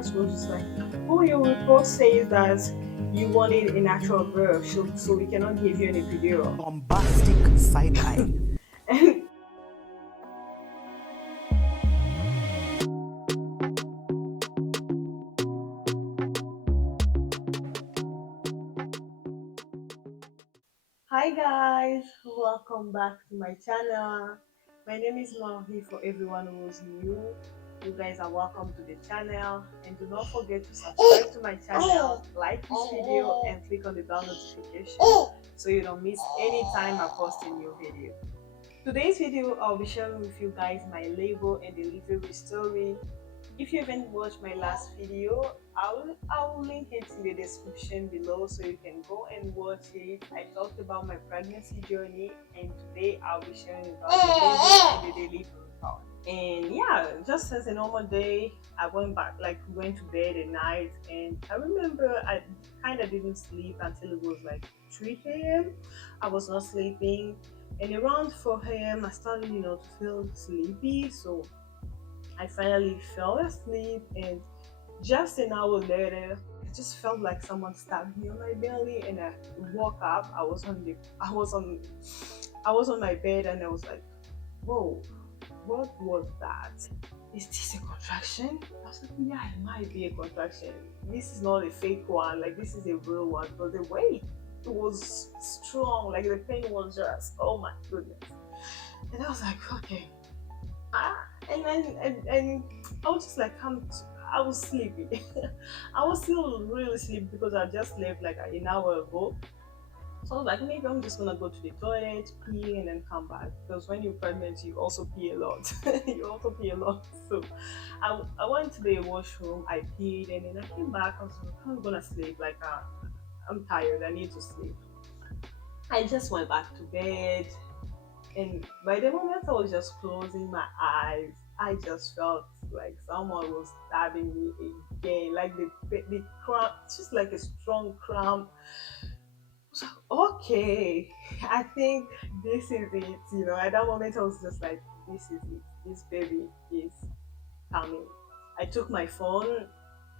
nurse was just like, "Oh, your report says that you wanted a natural birth, so we cannot give you an epidural." Bombastic side eye. And hi guys, welcome back to my channel. My name is Mervy. For everyone who's new, you guys are welcome to the channel, and do not forget to subscribe to my channel, like this video, and click on the bell notification so you don't miss any time I post a new video. Today's video, I'll be sharing with you guys my labor and delivery story. If you haven't watched my last video, I'll link it in the description below so you can go and watch it. I talked about my pregnancy journey, and today I'll be sharing about the labor and the delivery part. And yeah, just as a normal day, I went back, like went to bed at night, and I remember I kind of didn't sleep until it was like 3 a.m. I was not sleeping, and around 4 a.m. I started, to feel sleepy. So I finally fell asleep, and just an hour later, I just felt like someone stabbed me on my belly, and I woke up. I was on my bed, and I was like, "Whoa, what was that? Is this a contraction?" I was like, "Yeah, it might be a contraction. This is not a fake one. Like this is a real one." But the way it was strong, like the pain was just, oh my goodness. And I was like, okay, and then and I was just like, I was sleepy. I was still really sleepy because I just slept like an hour ago. So I was like, maybe I'm just gonna go to the toilet, pee, and then come back. Because when you're pregnant, you also pee a lot. You also pee a lot. So I went to the washroom, I peed, and then I came back. I was like, I'm gonna sleep. Like, I'm tired. I need to sleep. I just went back to bed, and by the moment I was just closing my eyes, I just felt like someone was stabbing me again. Like the cramp, just like a strong cramp. So, okay, I think this is it. At that moment I was just like, this is it. This baby is coming. I took my phone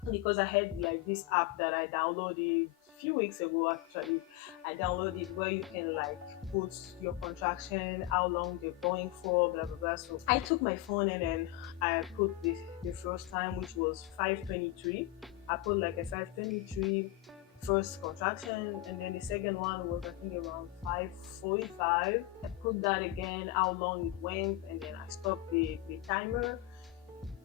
because I had like this app that I downloaded a few weeks ago. Actually, I downloaded where you can like put your contraction, how long they're going for, blah blah blah. So I took my phone, and then I put the first time, which was 5:23. I put like a 5:23 first contraction, and then the second one was I think around 5:45. I put that again, how long it went, and then I stopped the timer.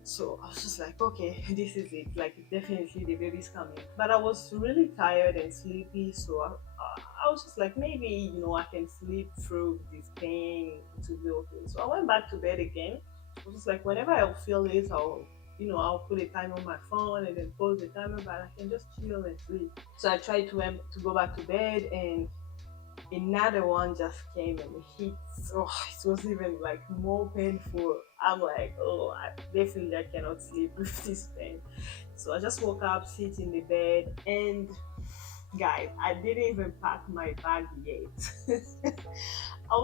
So I was just like, okay, this is it. Like, definitely the baby's coming. But I was really tired and sleepy. So I was just like, maybe, I can sleep through this pain to be okay. So I went back to bed again. I was just like, whenever I'll feel it, I'll put a time on my phone and then pause the timer, but I can just chill and sleep. So I tried to go back to bed, and another one just came and hit. Oh, it was even like more painful. I'm like, oh, definitely I cannot sleep with this pain. So I just woke up, sit in the bed, and guys, I didn't even pack my bag yet. I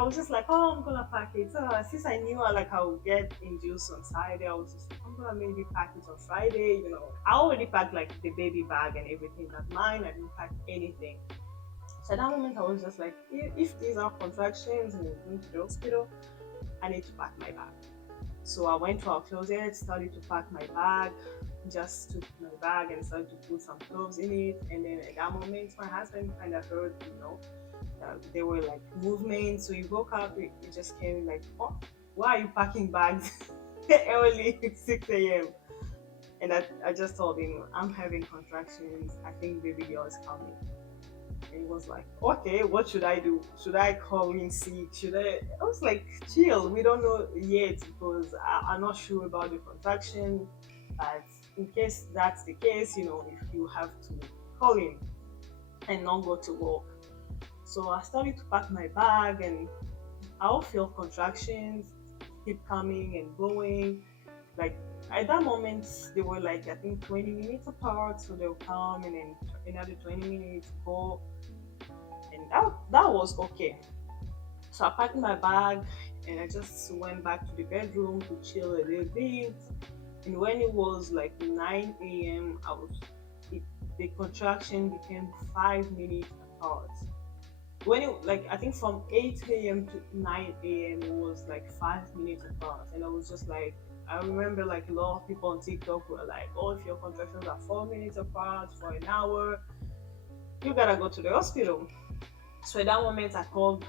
was just like, oh, I'm gonna pack it. So since I knew I would get induced on Saturday, I was just like, I'm gonna maybe pack it on Friday. I already packed like the baby bag and everything, but mine I didn't pack anything. So at that moment, I was just like, if these are contractions and I'm going to the hospital, I need to pack my bag. So I went to our closet, started to pack my bag, just took my bag and started to put some clothes in it. And then at that moment, my husband kind of heard, there were like movements. So he woke up, he just came like, oh, why are you packing bags early at 6 a.m.? And I just told him, I'm having contractions. I think baby girl is coming. And he was like, okay, what should I do? Should I call in sick? I was like, chill, we don't know yet because I'm not sure about the contraction. But in case that's the case, if you have to call in and not go to work. So I started to pack my bag, and I'll feel contractions keep coming and going. Like at that moment, they were like, I think 20 minutes apart. So they'll come and then another 20 minutes go, and that was okay. So I packed my bag, and I just went back to the bedroom to chill a little bit. And when it was like 9 a.m., it, the contraction became 5 minutes apart. When it, like, I think from 8 a.m. to 9 a.m., it was like 5 minutes apart. And I was just like, I remember like a lot of people on TikTok were like, oh, if your contractions are 4 minutes apart for an hour, you gotta go to the hospital. So at that moment, I called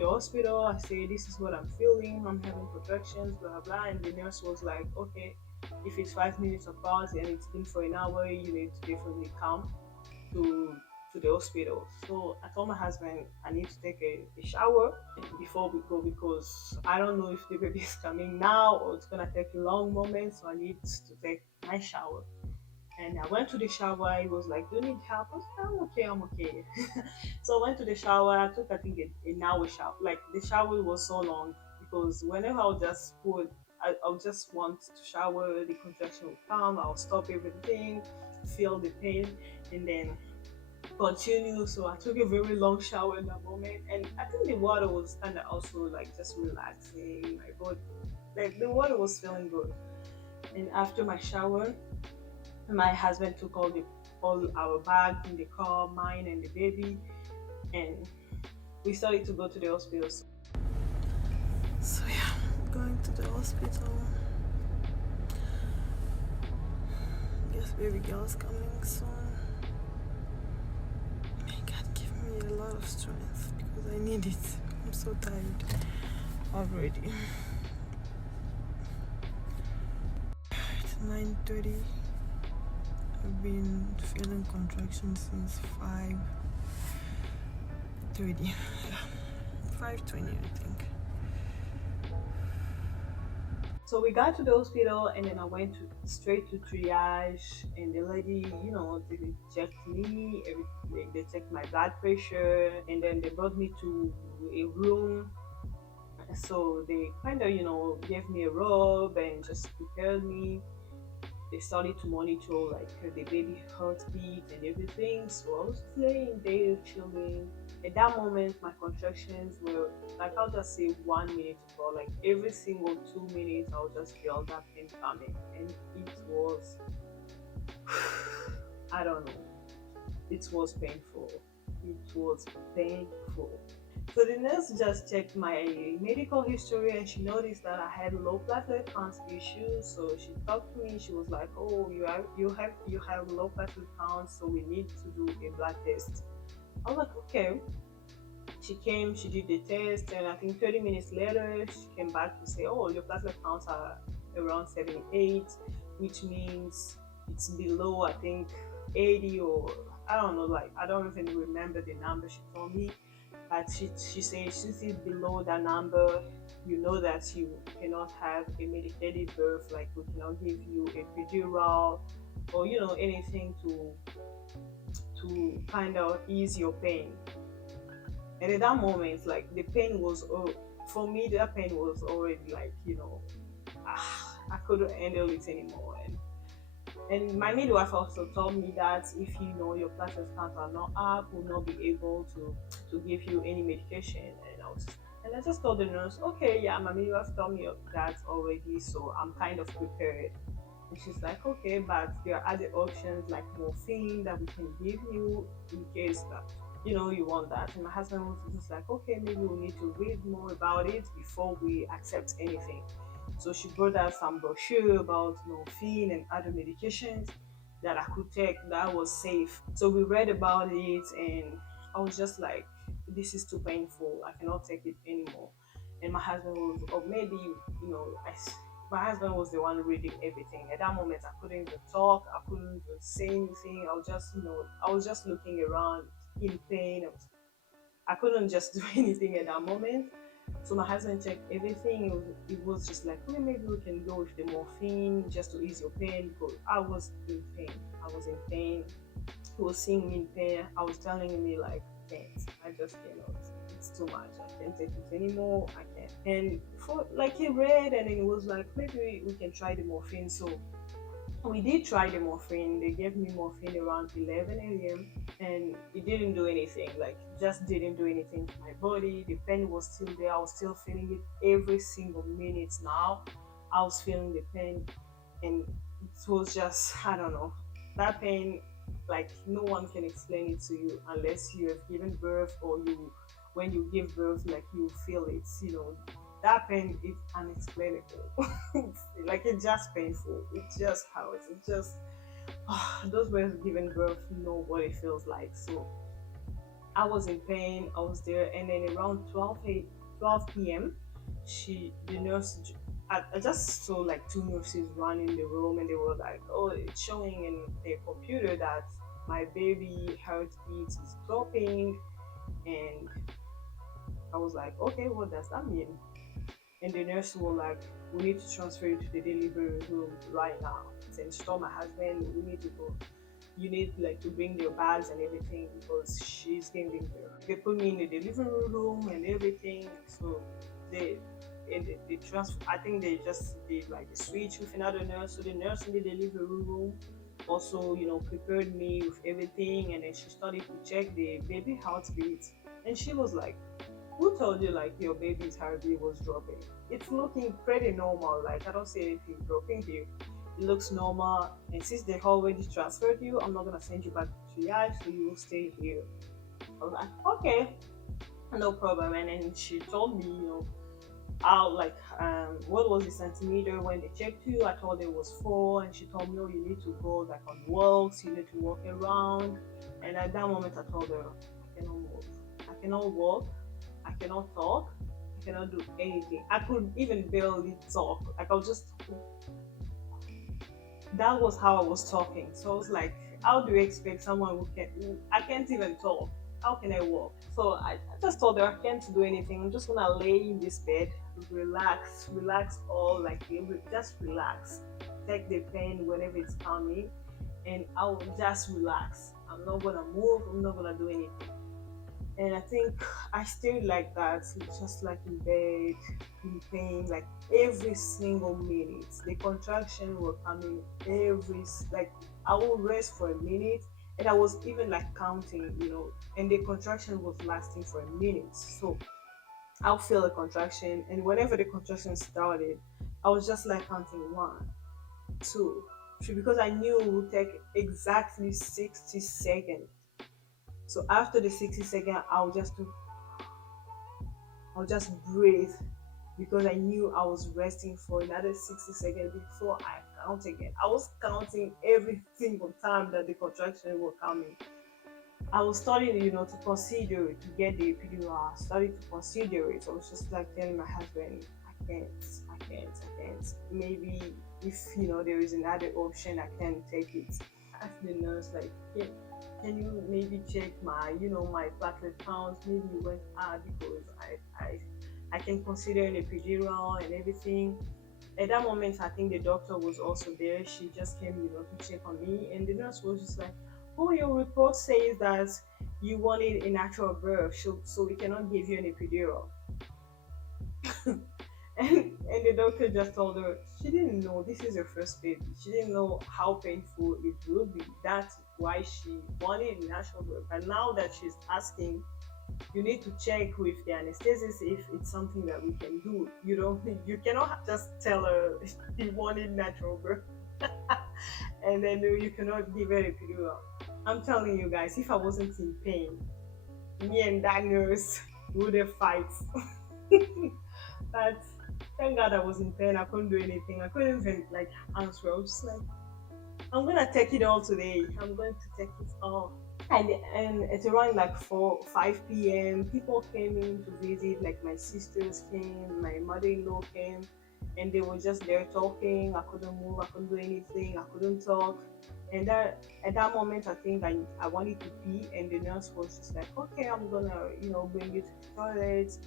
the hospital. I said, this is what I'm feeling. I'm having contractions, blah blah blah. And the nurse was like, okay, if it's 5 minutes apart and it's been for an hour, you need to definitely come to to the hospital. So I told my husband I need to take a shower before we go because I don't know if the baby is coming now or it's gonna take a long moment. So I need to take my shower. And I went to the shower. He was like, "Do you need help?" I was like, "I'm okay. I'm okay." So I went to the shower. I took, I think, an hour shower. Like the shower was so long because whenever I would just want to shower, the contraction would come. I'll stop everything, feel the pain, and then continue. So I took a very long shower in that moment, and I think the water was kind of also like just relaxing my body. Like the water was feeling good. And after my shower, my husband took all our bags in the car, mine and the baby, and we started to go to the hospital. So yeah, going to the hospital. Guess baby girl's coming soon. May God give me a lot of strength because I need it. I'm so tired already. It's 9:30. I've been feeling contractions since 5:30. Yeah, 5:20 I think. So we got to the hospital, and then I went straight to triage, and the lady, they checked me, everything. They checked my blood pressure, and then they brought me to a room. So they kind of, gave me a robe and just prepared me. They started to monitor like the baby heartbeat and everything. So I was laying there chilling. At that moment, my contractions were like, I'll just say 1 minute ago, like every single 2 minutes, I'll just feel that pain coming, and it was, I don't know, it was painful. It was painful. So the nurse just checked my medical history and she noticed that I had low platelet count issues. So she talked to me. She was like, "Oh, you have low platelet count, so we need to do a blood test." I was like, "Okay." She came, she did the test, and I think 30 minutes later, she came back to say, "Oh, your platelet counts are around 78, which means it's below, I think, 80, or I don't know, like, I don't even remember the number she told me." But she said, since it's below that number, you know that you cannot have a medicated birth, like we cannot give you a epidural or, anything to kind of ease your pain. And at that moment, like the pain was, for me, that pain was already like, I couldn't handle it anymore. And my midwife also told me that if your platelet count are not up, will not be able to give you any medication. And I just told the nurse, okay, yeah, my midwife told me that already, so I'm kind of prepared. And she's like, okay, but there are other options like morphine that we can give you in case that you want that. And my husband was just like, okay, maybe we need to read more about it before we accept anything. So she brought out some brochure about morphine and other medications that I could take that was safe. So we read about it, and I was just like, this is too painful. I cannot take it anymore. And my husband was, or maybe, my husband was the one reading everything. At that moment, I couldn't even talk. I couldn't even say anything. I was just looking around in pain. I couldn't just do anything at that moment. So my husband checked everything. It was just like, okay, maybe we can go with the morphine just to ease your pain because I was in pain. I was in pain. He was seeing me in pain. I was telling me like, can't. I just cannot. It's too much. I can't take it anymore. I can't. And for like he read and then it was like, maybe we can try the morphine. So we did try the morphine. They gave me morphine around 11 a.m. and it didn't do anything. Like, just didn't do anything to my body. The pain was still there. I was still feeling it every single minute now. I was feeling the pain. and it was just, I don't know, that pain. Like no one can explain it to you unless you have given birth, or you, when you give birth, like you feel it. That pain is unexplainable. It's like it's just painful. It's just how it's just those were giving birth know what it feels like. So I was in pain. I was there, and then around 12 p.m., the nurse, I just saw like two nurses run in the room, and they were like, "Oh, it's showing in their computer that my baby heartbeat is dropping," and I was like, "Okay, what does that mean?" And the nurse were like, "We need to transfer you to the delivery room right now." Since she told my husband, "We need to go, you need like to bring your bags and everything because she's giving birth." They put me in the delivery room and everything. So they they transfer. I think they just did like the switch with another nurse. So the nurse in the delivery room also, prepared me with everything, and then she started to check the baby heartbeat, and she was like, "Who told you like your baby's heartbeat was dropping? It's looking pretty normal. Like I don't see anything dropping here. It looks normal. And since they already transferred you, I'm not gonna send you back to triage, so you will stay here." I was like, "Okay, no problem." And then she told me, how like what was the centimeter when they checked you. I told her it was 4, and she told me, "Oh, you need to go like on walks. You need to walk around." And at that moment, I told her, "I cannot move. I cannot walk. I cannot talk. I cannot do anything. I could even barely talk. Like I was just, that was how I was talking." So I was like, "How do you expect someone I can't even talk. How can I walk?" So I just told her, "I can't do anything. I'm just gonna lay in this bed, relax all like just relax. Take the pain whenever it's coming, and I'll just relax. I'm not gonna move. I'm not gonna do anything." And I think I stayed like that, just like in bed, in pain, like every single minute. The contraction were coming like I will rest for a minute, and I was even like counting, and the contraction was lasting for a minute. So I'll feel a contraction, and whenever the contraction started, I was just like counting 1, 2, 3, because I knew it would take exactly 60 seconds. So after the 60 second, I'll just breathe, because I knew I was resting for another 60 seconds before I count again. I was counting every single time that the contraction were coming. I was starting, to consider it, to get the epidural. I started to consider it. I was just like telling my husband, I can't. Maybe if there is another option, I can take it. Asked the nurse like, can you maybe check my my platelet count? Maybe it went up, because I can consider an epidural and everything. At that moment, I think the doctor was also there. She just came, to check on me, and the nurse was just like, "Oh, your report says that you wanted a natural birth, so we cannot give you an epidural." And the doctor just told her she didn't know this is her first baby. She didn't know how painful it would be. That's why she wanted natural birth. And now that she's asking, you need to check with the anesthetist if it's something that we can do. You cannot just tell her you wanted natural birth and then you cannot give her a epidural. I'm telling you guys, if I wasn't in pain, me and that nurse would have fight. But thank God I was in pain. I couldn't do anything. I couldn't even like answer. I was just like, "I'm gonna take it all today. I'm going to take it all." And at around like 5 p.m., people came in to visit. Like my sisters came, my mother-in-law came, and they were just there talking. I couldn't move. I couldn't do anything. I couldn't talk. And that at that moment, I think I wanted to pee, and the nurse was just like, "Okay, I'm gonna bring you to the toilet."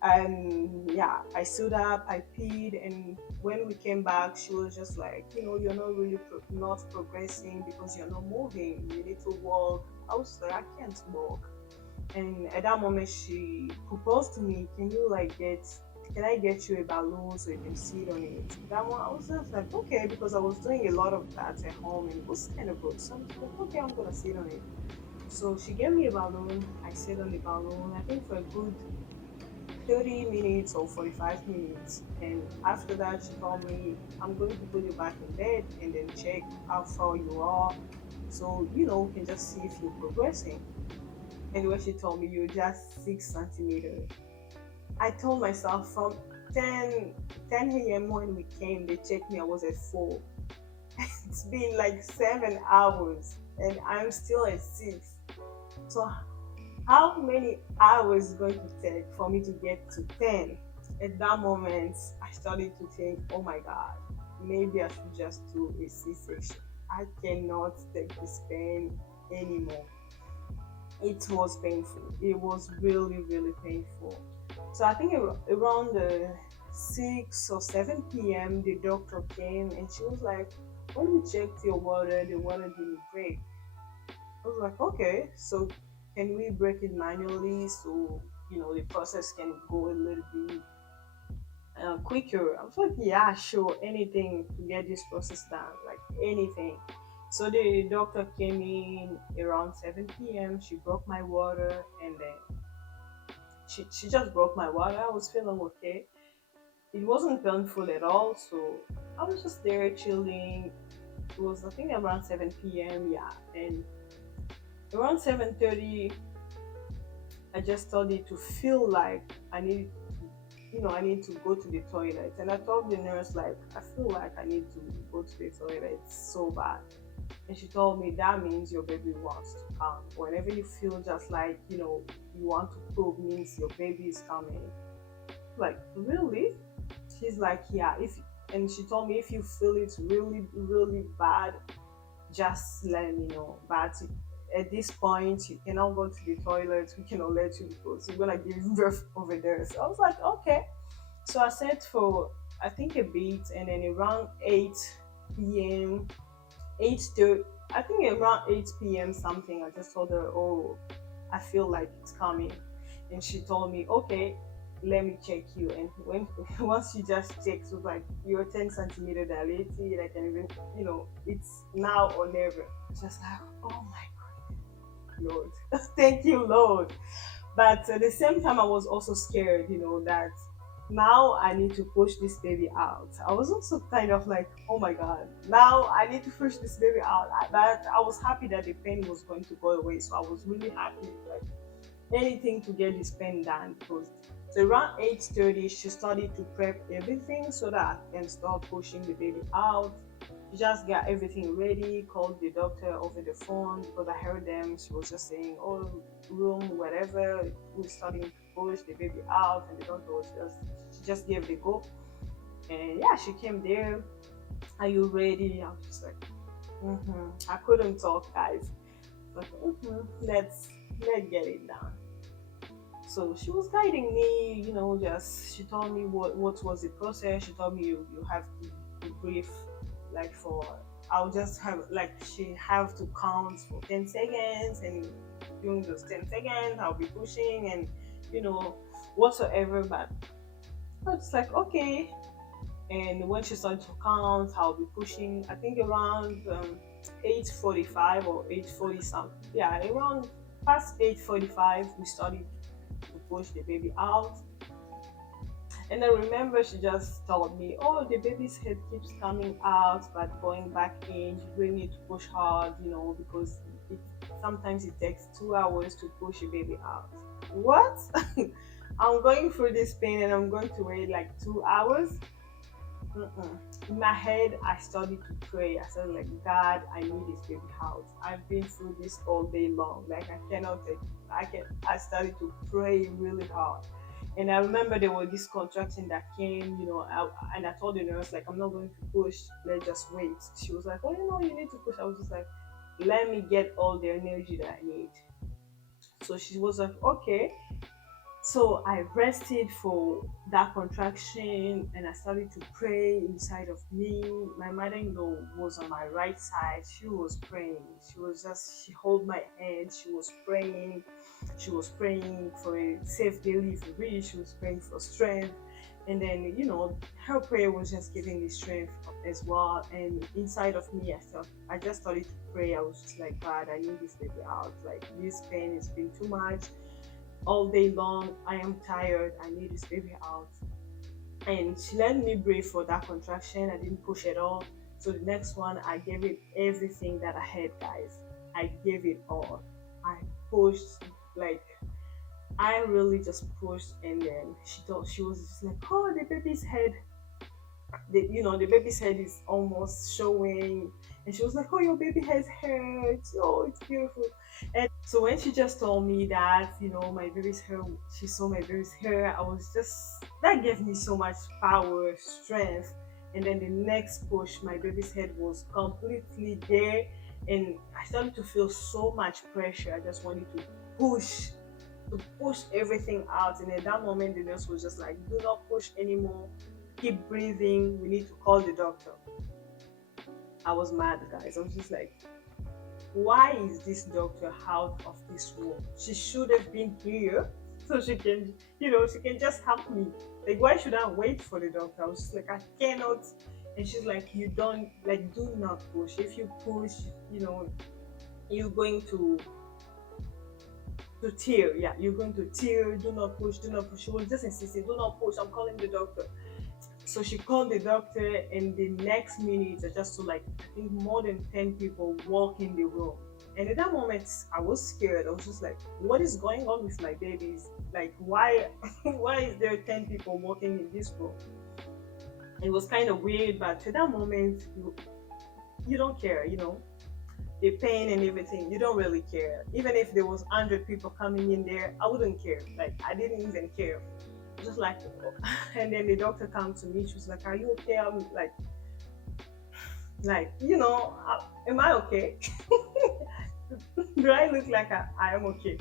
And yeah, I stood up, I peed, and when we came back, she was just like, "You're not really not progressing because you're not moving. You need to walk." I was like, "I can't walk." And at that moment, she proposed to me, can I get you a balloon so you can sit on it?" That one, I was just like, "Okay," because I was doing a lot of that at home, and it was kind of good. So I was like, "Okay, I'm gonna sit on it." So she gave me a balloon. I sat on the balloon. I think for a good 30 minutes or 45 minutes. And after that, she told me, I'm going to put you back in bed and then check how far you are. So, we can just see if you're progressing. And when she told me, you're just 6 centimeters, I told myself from 10 a.m. when we came, they checked me, I was at 4. It's been like 7 hours and I'm still at 6. So how many hours is going to take for me to get to 10? At that moment, I started to think, oh my God, maybe I should just do a C-section. I cannot take this pain anymore. It was painful. It was really, really painful. So I think around the 6 or 7 p.m., the doctor came and she was like, when we checked your water, the water didn't break. I was like, okay, so can we break it manually so the process can go a little bit quicker? I was like, yeah, sure, anything to get this process done, like anything. So the doctor came in around 7 p.m. She broke my water, and then she just broke my water. I was feeling okay. It wasn't painful at all, so I was just there chilling. It was I think around 7 p.m. Yeah, and around 7:30 I just started to feel like I need to go to the toilet. And I told the nurse, like, I feel like I need to go to the toilet so bad. And she told me that means your baby wants to come. Whenever you feel just like, you want to poop, means your baby is coming. Like, really? She's like, yeah, and she told me if you feel it's really, really bad, just let me know. But at this point, you cannot go to the toilet. We cannot let you because you're gonna give birth over there. So I was like, okay. So I sat for I think a bit, and then around 8 p.m., 8:30, I think around 8 p.m. something. I just told her, oh, I feel like it's coming, and she told me, okay, let me check you. And when once she just checks, it was like you're 10 centimeter dilated. I can even, it's now or never. Just like, oh my Lord, thank you, Lord. But at the same time, I was also scared, that now I need to push this baby out. I was also kind of like, oh my God, now I need to push this baby out. But I was happy that the pain was going to go away. So I was really happy, like anything to get this pain done. Because so around 8:30, she started to prep everything so that I can start pushing the baby out. She just got everything ready, called the doctor over the phone because I heard them. She was just saying, oh, room, whatever. We're starting to push the baby out, and the doctor was she just gave the go. And yeah, she came there. Are you ready? I was just like, I couldn't talk, guys. But let's get it done. So she was guiding me, just she told me what was the process. She told me you have to brief like for I'll just have like she have to count for 10 seconds, and during those 10 seconds I'll be pushing and whatsoever. But I was like, okay. And when she started to count, I'll be pushing, I think around 8:45 or 8:40 something. Yeah, around past 8:45 we started to push the baby out. And I remember she just told me, oh, the baby's head keeps coming out but going back in. You really need to push hard, because it sometimes it takes 2 hours to push a baby out. What? I'm going through this pain and I'm going to wait like 2 hours? Mm-mm. In my head, I started to pray. I said, like, God, I need this baby out. I've been through this all day long. Like, I cannot take. I started to pray really hard. And I remember there was this contraction that came, and I told the nurse, like, I'm not going to push. Let's just wait. She was like, oh, you need to push. I was just like, let me get all the energy that I need. So she was like, okay. So I rested for that contraction and I started to pray inside of me. My mother-in-law was on my right side. She was praying. She held my hand. She was praying. She was praying for a safe delivery. She was praying for strength. And then, her prayer was just giving me strength as well. And inside of me, I just started to pray. I was just like, God, I need this baby out. Like, this pain has been too much. all day long. I am tired. I need this baby out. And she let me breathe for that contraction. I didn't push at all. So the next one, I gave it everything that I had, guys. I gave it all. I pushed, like, I really just pushed, and then she thought, she was just like, oh, the baby's head, the baby's head is almost showing, and she was like, oh, your baby has hair, oh, it's beautiful. So when she just told me that, my baby's hair, she saw my baby's hair, I was just, that gave me so much power, strength. And then the next push, my baby's head was completely there. And I started to feel so much pressure. I just wanted push, to push everything out. And at that moment, the nurse was just like, do not push anymore. Keep breathing. We need to call the doctor. I was mad, guys. I was just like, why is this doctor out of this room? She should have been here so she can just help me. Like, why should I wait for the doctor? I was just like, I cannot. And she's like, you don't, like, do not push. If you push, you know, you're going to tear. Yeah, you're going to tear. Do not push, do not push. She was just insisting, do not push. I'm calling the doctor. So she called the doctor, and the next minute, I just saw, like, I think more than 10 people walk in the room. And at that moment, I was scared. I was just like, what is going on with my babies? Like, why, why is there 10 people walking in this room? It was kind of weird, but at that moment, you don't care, the pain and everything. You don't really care. Even if there was 100 people coming in there, I wouldn't care. Like, I didn't even care. Just like, and then the doctor came to me. She was like, "Are you okay?" I'm like, am I okay? Do I look like I am okay?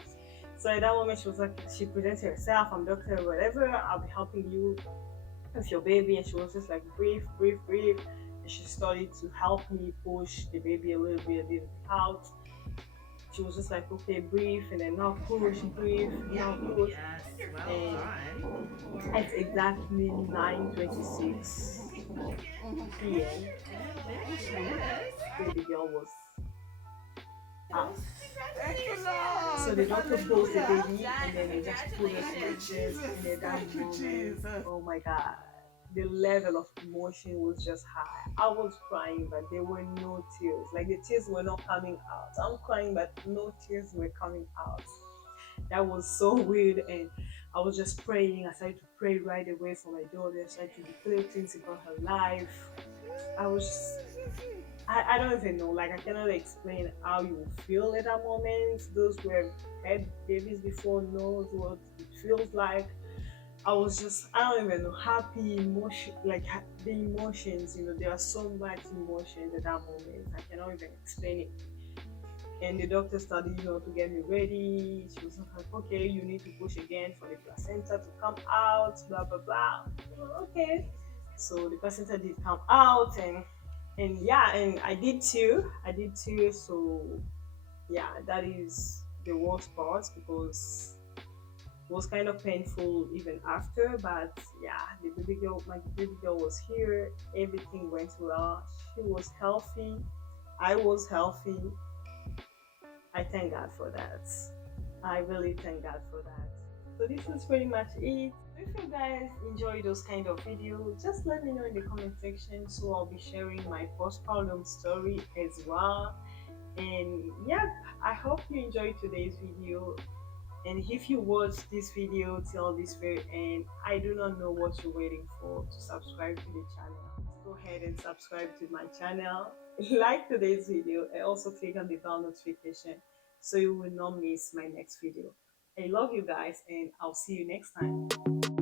So at that moment, she was like, she presented herself. I'm doctor, whatever. I'll be helping you with your baby. And she was just like, breathe, breathe, breathe. And she started to help me push the baby a little bit out. She was just like, okay, breathe, and then now push, breathe, now push. And it's exactly 9:26 p.m. Baby girl was out. So the doctor pulls the baby, and then they just put us in the chest. And at that moment, oh my god, the level of emotion was just high. I was crying, but there were no tears. Like, the tears were not coming out. I'm crying, but no tears were coming out. That was so weird. And I was just praying. I started to pray right away for my daughter. I started to declare things about her life. I was I don't even know. Like, I cannot explain how you feel at that moment. Those who have had babies before knows what it feels like. I was just, I don't even know, happy, emotion, like, the emotions, there are so much emotions at that moment. I cannot even explain it. And the doctor started, to get me ready. She was like, okay, you need to push again for the placenta to come out, blah, blah, blah. Okay. So the placenta did come out, and yeah, and I did too. I did too. So yeah, that is the worst part, because it was kind of painful even after. But yeah, my baby girl was here. Everything went well. She was healthy. I was healthy. I thank God for that. I really thank God for that. So this is pretty much it. If you guys enjoy those kind of videos, just let me know in the comment section, so I'll be sharing my postpartum story as well. And yeah, I hope you enjoyed today's video. And if you watch this video till this very end, I do not know what you're waiting for to subscribe to the channel. Go ahead and subscribe to my channel, like today's video, and also click on the bell notification so you will not miss my next video. I love you guys, and I'll see you next time.